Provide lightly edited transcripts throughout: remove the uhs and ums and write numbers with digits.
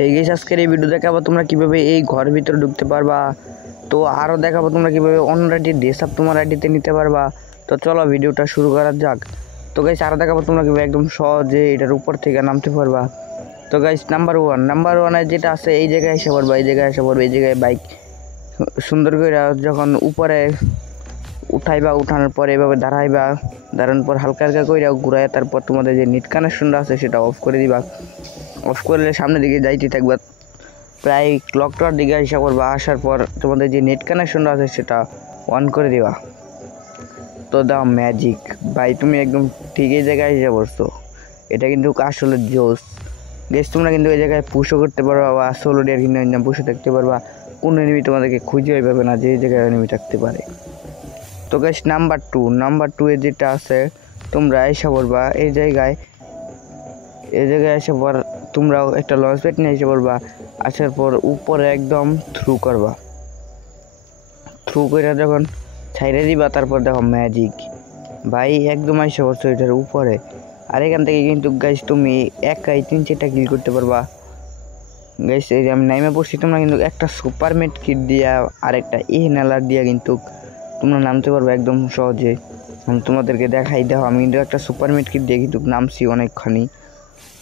এই গাইস আজকের এই ভিডিও দেখাবো তোমরা কিভাবে এই ঘর ভিতরে ঢুকতে পারবা। তো আরও দেখাবো তোমরা কিভাবে অন্য আইডির ড্রেস আপ তোমার আইডিতে নিতে পারবা। তো চলো ভিডিওটা শুরু করা যাক। তো গাইস আরও দেখাবো তোমরা কিভাবে একদম সহজে এটার উপর থেকে নামতে পারবা। তো গাইস নাম্বার ওয়ানে যেটা আছে এই জায়গায় এসে পড়বা, এই জায়গায় এসে পড়বে, এই জায়গায় বাইক সুন্দর করে যখন উপরে উঠাইবা, উঠানোর পরে এভাবে দাঁড়ানোর পর হালকা হালকা করে ঘুরাই, তারপর তোমাদের যে নেট কানেকশনটা আছে সেটা অফ করে দিবা। অফ করলে সামনের দিকে যাইতে থাকবা, প্রায় ক্লকটার দিকে আসা করবা। আসার পর তোমাদের যে নেট কানেকশনটা আছে সেটা অন করে দিবা। তো দাও ম্যাজিক ভাই, তুমি একদম ঠিক এই জায়গায় এসে পড়ছো। এটা কিন্তু আসলে জোস গেস। তোমরা কিন্তু এই জায়গায় পুশও করতে পারবা বা সোলো ডিয়ার কিনে পুষে থাকতে পারবা। কোনো এনিমি তোমাদেরকে খুঁজেই পাবে না যে এই জায়গায় এনিমি থাকতে পারে। তো গাইস নাম্বার টু এ যেটা আছে, তোমরা এসে পড়বা এই জায়গায় এসে পর তোমরাও একটা লঞ্চ প্যাড নিয়ে এসে পড়বা। আসার পর উপরে একদম থ্রু করবা, থ্রু করে যখন ছাইড়ে দিবা তারপর দেখো ম্যাজিক ভাই একদম এসে পড়ছো এটার উপরে। আর এখান থেকে কিন্তু গাইস তুমি একাই 3-4টা কিল করতে পারবা। গাইস এই যে আমি নাইমে পড়ছি, তোমরা কিন্তু একটা সুপার মেট কিট দিয়া আর একটা ইনহেলার দিয়া কিন্তু তোমরা নামতে পারবে একদম সহজে। আমি তোমাদেরকে দেখাই, দেখো আমি কিন্তু একটা সুপার মেট কিট দিয়ে কিন্তু নামছি অনেকখানি,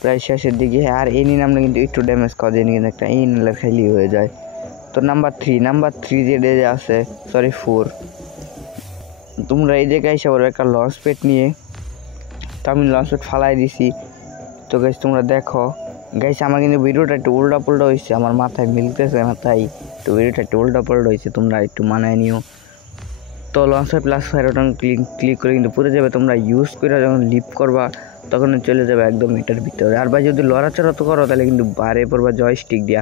প্রায় শেষের দিকে। আর এনি নামলে কিন্তু একটু ড্যামেজ করা যায়, কিন্তু একটা ইনহেলার খাইলি হয়ে যায়। তো নাম্বার থ্রি যে আছে, সরি 4, তোমরা এই জায়গায় এসে পড়বে একটা লঞ্চ প্যাড নিয়ে। তো আমি লঞ্চ প্যাড ফালাই দিছি। তো গাইস তোমরা দেখো গাইস, আমার কিন্তু ভিডিওটা একটু উল্টা পুল্টা হয়েছে, আমার মাথায় মিলতেছে না, তাই একটু ভিডিওটা একটু উল্টা পুল্টা হয়েছে, তোমরা একটু মানায় নিও। তো launch pad plus fire button click করে কিন্তু পুরো যাবে। তোমরা ইউজ করে যখন লিপ করবা তখন চলে যাবে একদম এটার ভিতরে। আর ভাই যদি লড়াচড়া তো করো তাহলে কিন্তু বারে পড়বা জয়স্টিক দিয়া।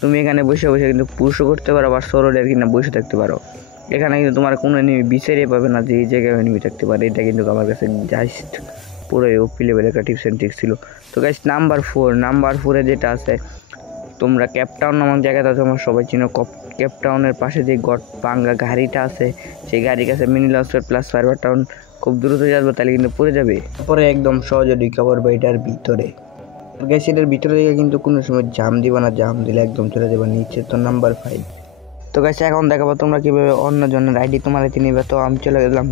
তুমি এখানে বসে বসে কিন্তু পুশও করতে পারো, বা সোলো ডিয়ার কিনা বসে থাকতে পারো। এখানে কিন্তু তোমার কোনো এনিমি বিচারিয়ে পাবে না যে এই জায়গায় এনিমি থাকতে পারে। এটা কিন্তু আমার কাছে জাস্ট পুরোই ওপি লেভেল একটা টিপস অ্যান্ড ট্রিক্স ছিল। তো গাইস নাম্বার ফোরে যেটা আছে, তোমরা ক্যাপটাউন নামক জায়গাটা তোমরা সবাই চিনো। ক্যাপটাউনের পাশে যে ভাঙ্গা গাড়িটা আছে, সেই গাড়ির কাছে mini launch pad plus fire button খুব দ্রুত যাবে, তাহলে কিন্তু পড়ে যাবে। তারপরে একদম সহজে ঢুকে পড়বে এটার ভিতরে। গাইস এটার ভিতরে দিকে কিন্তু কোনো সময় জাম দিবা না, জাম দিলে একদম চলে যাবে নিচে। তো নাম্বার 5। তো গাইস এখন দেখাবো তোমরা কীভাবে অন্য জনের আইডি তোমার হাতে নিবে। তো আমি চলে গেলাম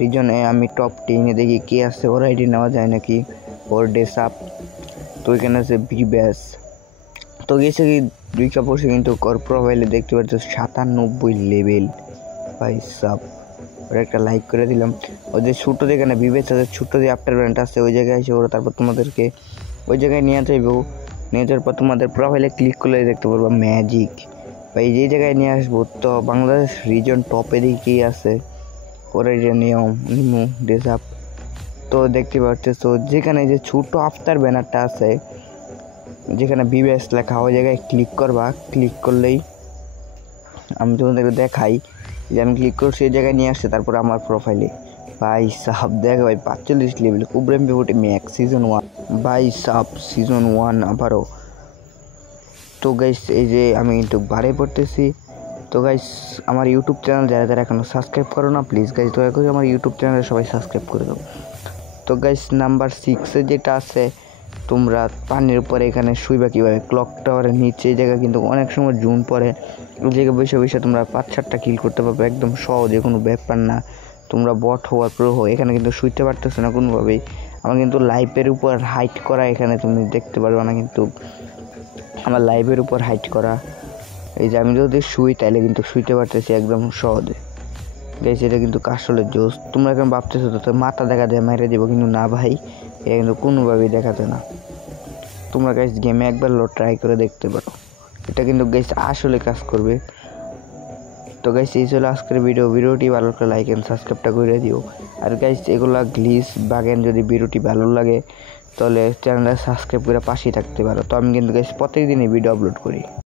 রিজনে আমি টপ 10-এ দেখি কে আছে, ওর আইডি নেওয়া যায় নাকি, ওর ড্রেস আপ। তো এখানে আছে ব্যাস। তো গেছে কি 2 পড়ছে, কিন্তু ওর প্রোফাইলে দেখতে পাচ্ছ 97 লেভেল ভাই সাব। ওরা একটা লাইক করে দিলাম। ওই যে ছোটো যেখানে বিবেচ আছে, ছোটো যে আফটার ব্র্যান্ড আছে ওই জায়গায় এসে ওরা, তারপর তোমাদেরকে ওই জায়গায় নিয়ে যাওয়ার পর তোমাদের প্রোফাইলে ক্লিক করলে দেখতে পারবো ম্যাজিক ভাই, যে জায়গায় নিয়ে আসবো। তো বাংলাদেশ রিজন টপে দিকে আছে, ওরা নিমু ড্রেস আপ। তো দেখতে পাচ্ছ যেখানে যে ছোটো আফটার ব্যানারটা আছে, যেখানে বিবেস লেখা, ওই জায়গায় ক্লিক করবা। ক্লিক করলেই আমি তোমাদেরকে দেখাই যে আমি ক্লিক করছি, এই জায়গায় নিয়ে আসছে। তারপর আমার প্রোফাইলে ভাই সাব দেখ ভাই 45 লেভেল কুবরেম পিভট ম্যাক্স সিজন 1 ভাই সাব সিজন 1 আবারও। তো গাইস এই যে আমি কিন্তু বারে পড়তেছি। তো গাইস আমার ইউটিউব চ্যানেল যারা এখনও সাবস্ক্রাইব করো না, প্লিজ গাইস দয়া করে আমার ইউটিউব চ্যানেলে সবাই সাবস্ক্রাইব করে দাও। তো গাইস নাম্বার 6-এ যেটা আছে, তোমরা পানির উপরে এখানে শুইবা কীভাবে, ক্লক টাওয়ারের নিচে। এই জায়গায় কিন্তু অনেক সময় জুন পরে, ওই জায়গায় বসে তোমরা 5-7টা কিল করতে পারবে একদম সহজে, কোনো ব্যাপার না। তোমরা বট হওয়ার প্রো হো, এখানে কিন্তু শুইতে পারতেছো না কোনোভাবেই। আমার কিন্তু লাইভের উপর হাইট করা, এখানে তুমি দেখতে পারবে না, কিন্তু আমার লাইভের উপর হাইট করা। এই যে আমি যদি শুই তাইলে কিন্তু শুইতে পারতেছি একদম সহজে। গাইস এটা কিন্তু আসলে জোস। তোমরা এখন ভাবতেছো তো মাথা দেখা যায় মেরে দেবো, কিন্তু না ভাই, এটা কিন্তু কোনোভাবেই দেখাতে না। তোমরা গাইস গেমে একবার ট্রাই করে দেখতে পারো, এটা কিন্তু গাইস আসলে কাজ করবে। তো গাইস এই ছিল আজকের ভিডিওটি ভালো লাগলে লাইক এন্ড সাবস্ক্রাইবটা করে দিও। আর গাইস এগুলা গ্লিচ বাগেন যদি ভিডিওটি ভালো লাগে তাহলে চ্যানেলটা সাবস্ক্রাইব করে পাশেই থাকতে পারো। তো আমি কিন্তু গাইস প্রত্যেকদিনই ভিডিও আপলোড করি।